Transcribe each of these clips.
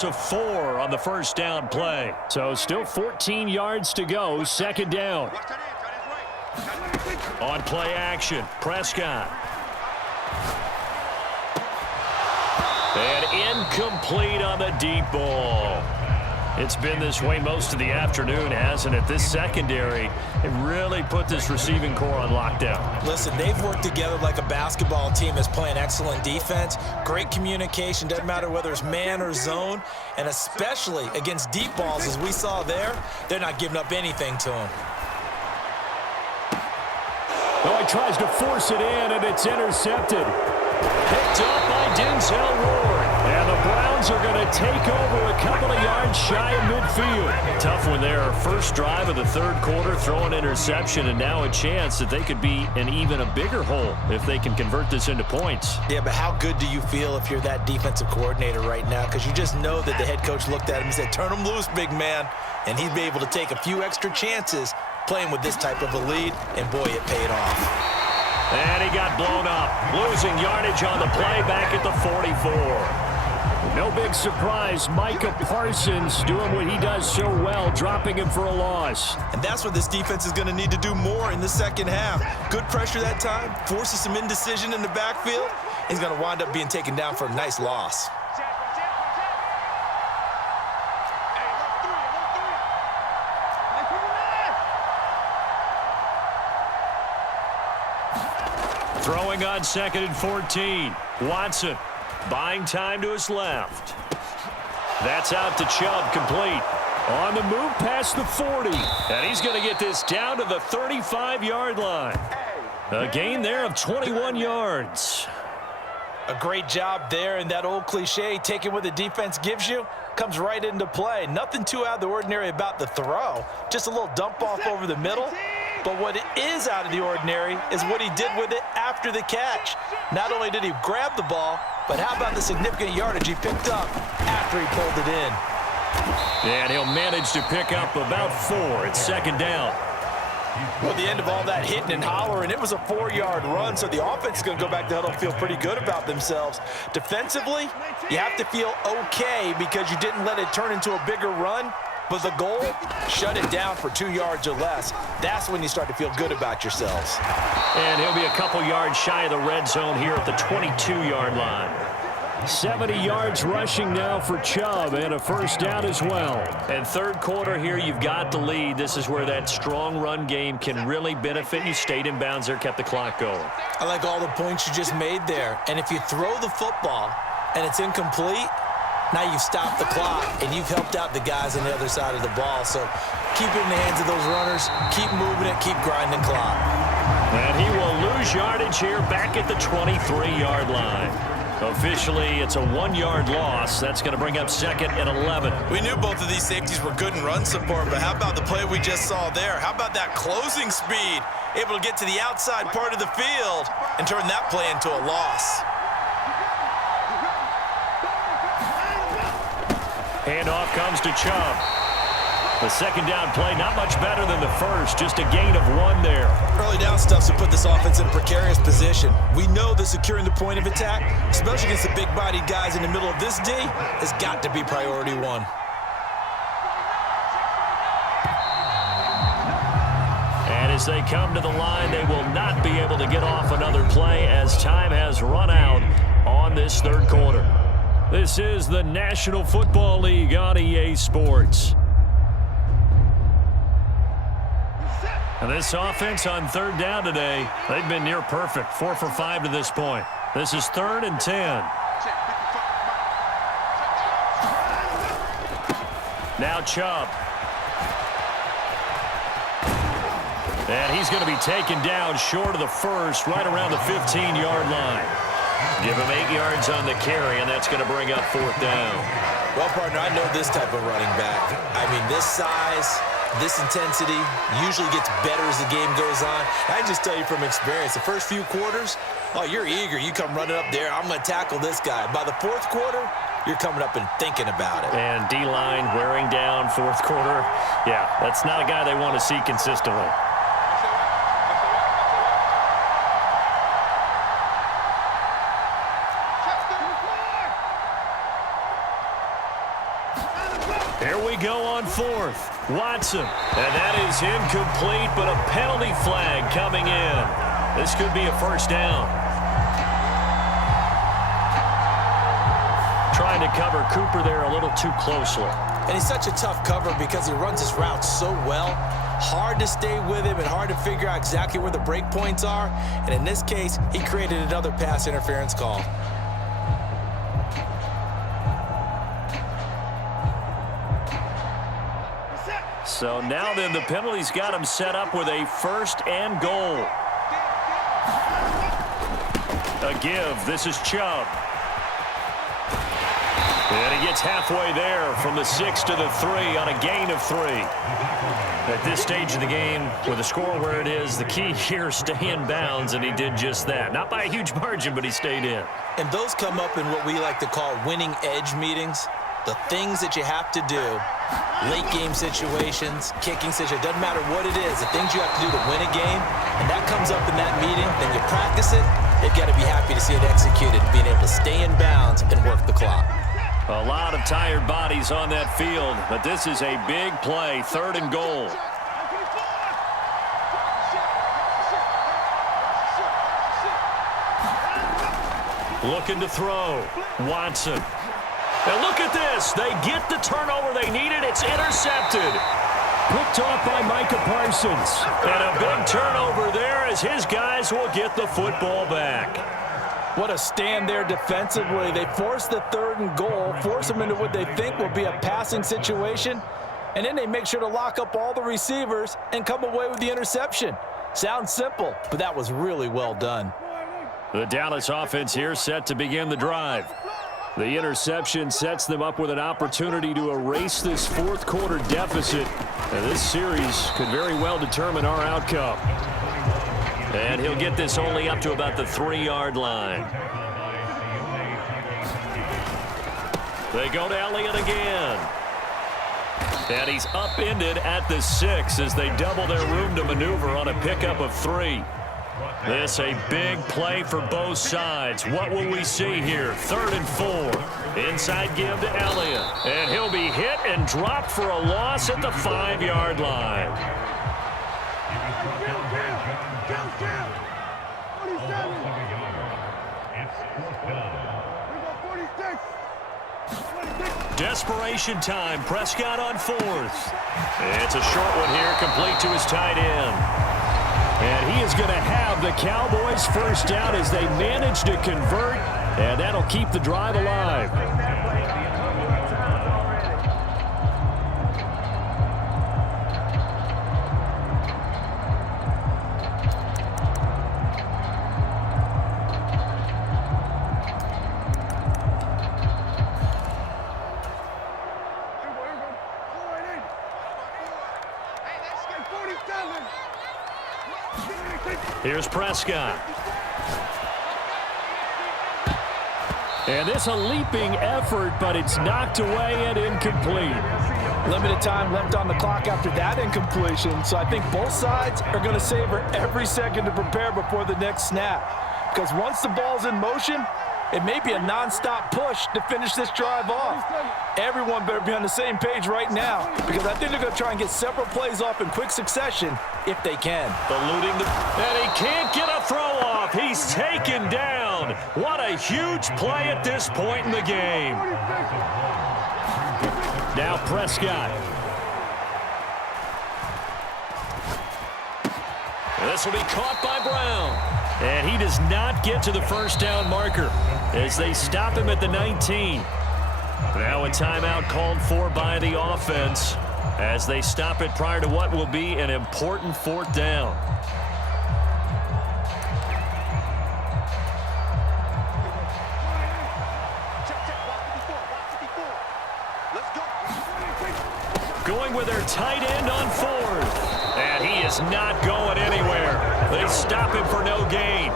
To 4 on the first down play. So still 14 yards to go. Second down. On play action, Prescott. And incomplete on the deep ball. It's been this way most of the afternoon, hasn't it? This secondary, it really put this receiving core on lockdown. Listen, they've worked together like a basketball team that's playing excellent defense. Great communication, doesn't matter whether it's man or zone. And especially against deep balls, as we saw there, they're not giving up anything to them. Oh, he tries to force it in, and it's intercepted. Picked up by Denzel Ward. And the Browns are going to take over a couple of yards shy of midfield. Tough one there. First drive of the third quarter, throw an interception, and now a chance that they could be in even a bigger hole if they can convert this into points. Yeah, but how good do you feel if you're that defensive coordinator right now? Because you just know that the head coach looked at him and said, turn him loose, big man. And he'd be able to take a few extra chances playing with this type of a lead, and boy, it paid off. And he got blown up, losing yardage on the play back at the 44. No big surprise, Micah Parsons doing what he does so well, dropping him for a loss. And that's what this defense is going to need to do more in the second half. Good pressure that time, forces some indecision in the backfield. He's going to wind up being taken down for a nice loss. Throwing on 2nd and 14. Watson buying time to his left. That's out to Chubb, complete. On the move past the 40. And he's going to get this down to the 35-yard line. A gain there of 21 yards. A great job there, and that old cliche, taking what the defense gives you, comes right into play. Nothing too out of the ordinary about the throw. Just a little dump off over the middle. But what is out of the ordinary is what he did with it after the catch. Not only did he grab the ball, but how about the significant yardage he picked up after he pulled it in. And he'll manage to pick up about 4. It's second down. Well, the end of all that hitting and hollering, it was a 4-yard run, so the offense is going to go back to huddle and feel pretty good about themselves. Defensively, you have to feel okay because you didn't let it turn into a bigger run. But the goal, shut it down for 2 yards or less. That's when you start to feel good about yourselves. And he'll be a couple yards shy of the red zone here at the 22-yard line. 70 yards rushing now for Chubb, and a first down as well. And third quarter here, you've got the lead. This is where that strong run game can really benefit you. Stayed in bounds there, kept the clock going. I like all the points you just made there. And if you throw the football and it's incomplete, now you've stopped the clock, and you've helped out the guys on the other side of the ball. So keep it in the hands of those runners. Keep moving it. Keep grinding clock. And he will lose yardage here back at the 23-yard line. Officially, it's a 1-yard loss. That's going to bring up 2nd and 11. We knew both of these safeties were good in run support, but how about the play we just saw there? How about that closing speed? Able to get to the outside part of the field and turn that play into a loss. Handoff comes to Chubb. The second down play, not much better than the first, just a gain of 1 there. Early down stuff to put this offense in a precarious position. We know that securing the point of attack, especially against the big-bodied guys in the middle of this D, has got to be priority 1. And as they come to the line, they will not be able to get off another play as time has run out on this third quarter. This is the National Football League on EA Sports. And this offense on third down today, they've been near perfect. 4 for 5 to this point. This is 3rd and 10. Now Chubb. And he's going to be taken down short of the first, right around the 15-yard line. Give him 8 yards on the carry, and that's going to bring up 4th down. Well, partner, I know this type of running back. I mean, this size, this intensity usually gets better as the game goes on. I can just tell you from experience, the first few quarters, oh, you're eager. You come running up there, I'm going to tackle this guy. By the 4th quarter, you're coming up and thinking about it. And D-line wearing down 4th quarter. Yeah, that's not a guy they want to see consistently. Here we go on fourth. Watson. And that is incomplete, but a penalty flag coming in. This could be a first down. Trying to cover Cooper there a little too closely. And he's such a tough cover because he runs his route so well. Hard to stay with him and hard to figure out exactly where the break points are. And in this case, he created another pass interference call. So now then the penalty's got him set up with a first and goal. A give. This is Chubb. And he gets halfway there from the 6 to the 3 on a gain of 3. At this stage of the game, with the score where it is, the key here, stay in bounds, and he did just that. Not by a huge margin, but he stayed in. And those come up in what we like to call winning edge meetings. The things that you have to do, late game situations, kicking situations, doesn't matter what it is, the things you have to do to win a game, and that comes up in that meeting, then you practice it, you've got to be happy to see it executed, being able to stay in bounds and work the clock. A lot of tired bodies on that field, but this is a big play, 3rd and goal. Looking to throw. Watson. And look at this. They get the turnover they needed. It's intercepted. Picked off by Micah Parsons. And a big turnover there as his guys will get the football back. What a stand there defensively. They force the 3rd and goal, force them into what they think will be a passing situation, and then they make sure to lock up all the receivers and come away with the interception. Sounds simple, but that was really well done. The Dallas offense here set to begin the drive. The interception sets them up with an opportunity to erase this 4th quarter deficit. And this series could very well determine our outcome. And he'll get this only up to about the 3-yard line. They go to Elliott again. And he's upended at the 6 as they double their room to maneuver on a pickup of 3. This a big play for both sides. What will we see here? 3rd and 4. Inside give to Elliott. And he'll be hit and dropped for a loss at the 5-yard line. Desperation time. Prescott on 4th. It's a short one here, complete to his tight end. And he is going to have the Cowboys first down as they manage to convert, and that'll keep the drive alive. Here's Prescott. And this a leaping effort, but it's knocked away and incomplete. Limited time left on the clock after that incompletion, so I think both sides are going to savor every second to prepare before the next snap. Because once the ball's in motion, it may be a non-stop push to finish this drive off. Everyone better be on the same page right now, because I think they're going to try and get several plays off in quick succession if they can. Eluding and he can't get a throw off. He's taken down. What a huge play at this point in the game. Now Prescott. This will be caught by Brown. And he does not get to the first down marker as they stop him at the 19. Now a timeout called for by the offense as they stop it prior to what will be an important 4th down. Going with their tight end on 4th. And he is not going anywhere. They stop him for no gain.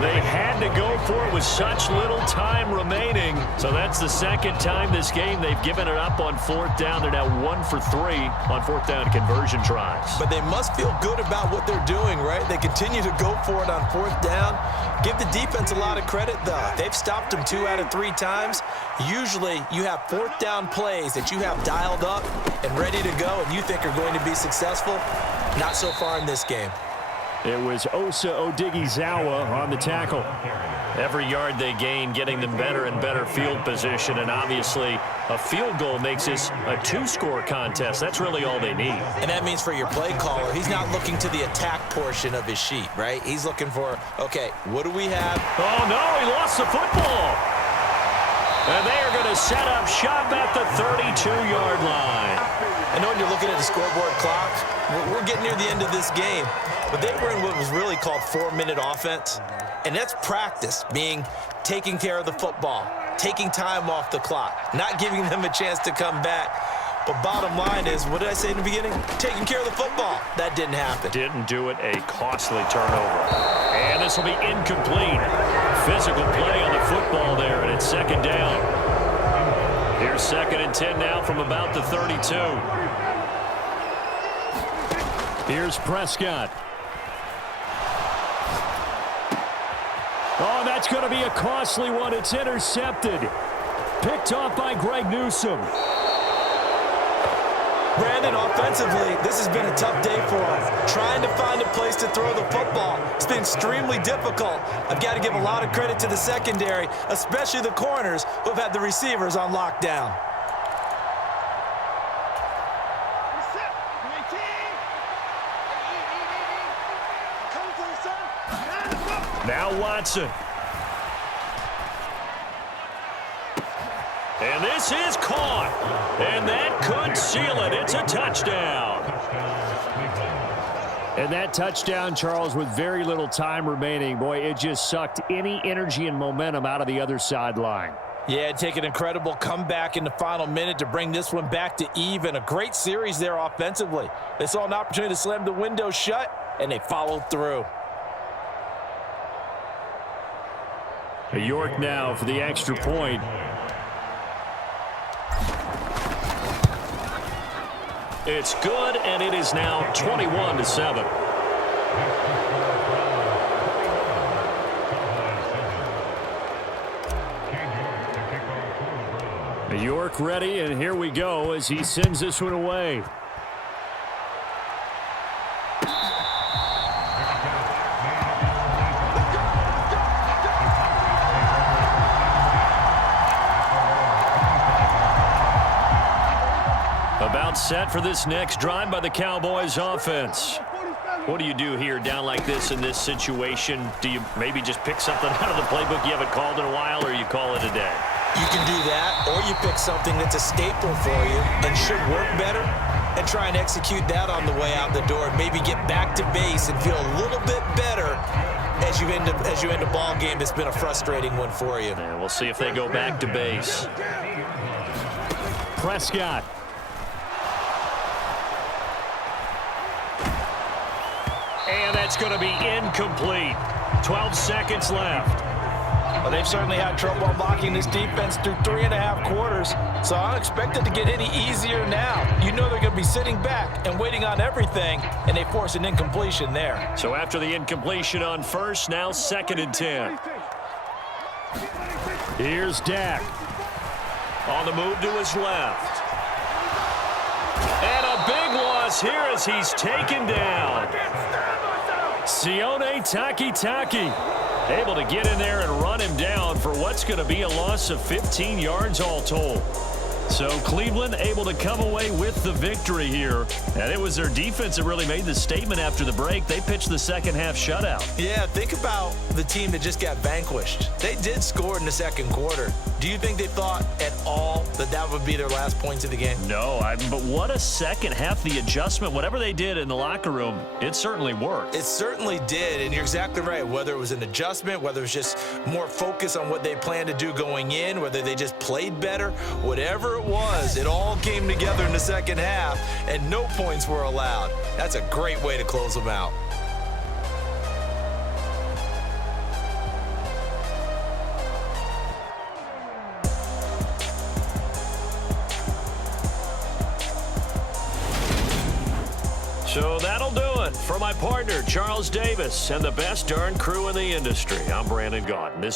They had to go for it with such little time remaining. So that's the second time this game they've given it up on fourth down. They're now 1 for 3 on fourth down conversion tries. But they must feel good about what they're doing, right? They continue to go for it on fourth down. Give the defense a lot of credit, though. They've stopped them 2 out of 3 times. Usually you have fourth down plays that you have dialed up and ready to go and you think are going to be successful. Not so far in this game. It was Osa Odighizuwa on the tackle. Every yard they gain, getting them better and better field position, and obviously a field goal makes this a 2-score contest. That's really all they need. And that means for your play caller, he's not looking to the attack portion of his sheet, right? He's looking for, okay, what do we have? Oh, no, he lost the football. And they are going to set up shop at the 32-yard line. I know when you're looking at the scoreboard clock, we're getting near the end of this game, but they were in what was really called 4-minute offense, and that's practice, meaning taking care of the football, taking time off the clock, not giving them a chance to come back. But bottom line is, what did I say in the beginning? Taking care of the football. That didn't happen. Didn't do it, a costly turnover. And this will be incomplete. Physical play on the football there, and it's second down. Here's 2nd and 10 now from about the 32. Here's Prescott. Oh, that's going to be a costly one. It's intercepted. Picked off by Greg Newsome. Brandon, offensively, this has been a tough day for him. Trying to find a place to throw the football. It's been extremely difficult. I've got to give a lot of credit to the secondary, especially the corners who have had the receivers on lockdown. Now Watson. And this is caught. And that could seal it. It's a touchdown. And that touchdown, Charles, with very little time remaining. Boy, it just sucked any energy and momentum out of the other sideline. Yeah, take an incredible comeback in the final minute to bring this one back to even. A great series there offensively. They saw an opportunity to slam the window shut, and they followed through. York now for the extra point. It's good, and it is now 21-7. York ready, and here we go as he sends this one away. About set for this next drive by the Cowboys offense. What do you do here down like this in this situation? Do you maybe just pick something out of the playbook you haven't called in a while, or you call it a day? You can do that, or you pick something that's a staple for you and should work better and try and execute that on the way out the door and maybe get back to base and feel a little bit better as you end a ball game that's been a frustrating one for you. And we'll see if they go back to base. Prescott. And that's going to be incomplete. 12 seconds left. Well, they've certainly had trouble unlocking this defense through 3.5 quarters, so I don't expect it to get any easier now. You know they're going to be sitting back and waiting on everything, and they force an incompletion there. So after the incompletion on first, now 2nd and 10. Here's Dak. On the move to his left. And a big loss here as he's taken down. Sione Takitaki able to get in there and run him down for what's going to be a loss of 15 yards all told. So Cleveland able to come away with the victory here. And it was their defense that really made the statement after the break. They pitched the second half shutout. Yeah, think about the team that just got vanquished. They did score in the second quarter. Do you think they thought at all that that would be their last points of the game? No, but what a second half. The adjustment, whatever they did in the locker room, it certainly worked. It certainly did, and you're exactly right. Whether it was an adjustment, whether it was just more focus on what they planned to do going in, whether they just played better, whatever it was, it all came together in the second half, and no points were allowed. That's a great way to close them out. So that'll do it. For my partner, Charles Davis, and the best darn crew in the industry, I'm Brandon Gaudin. This is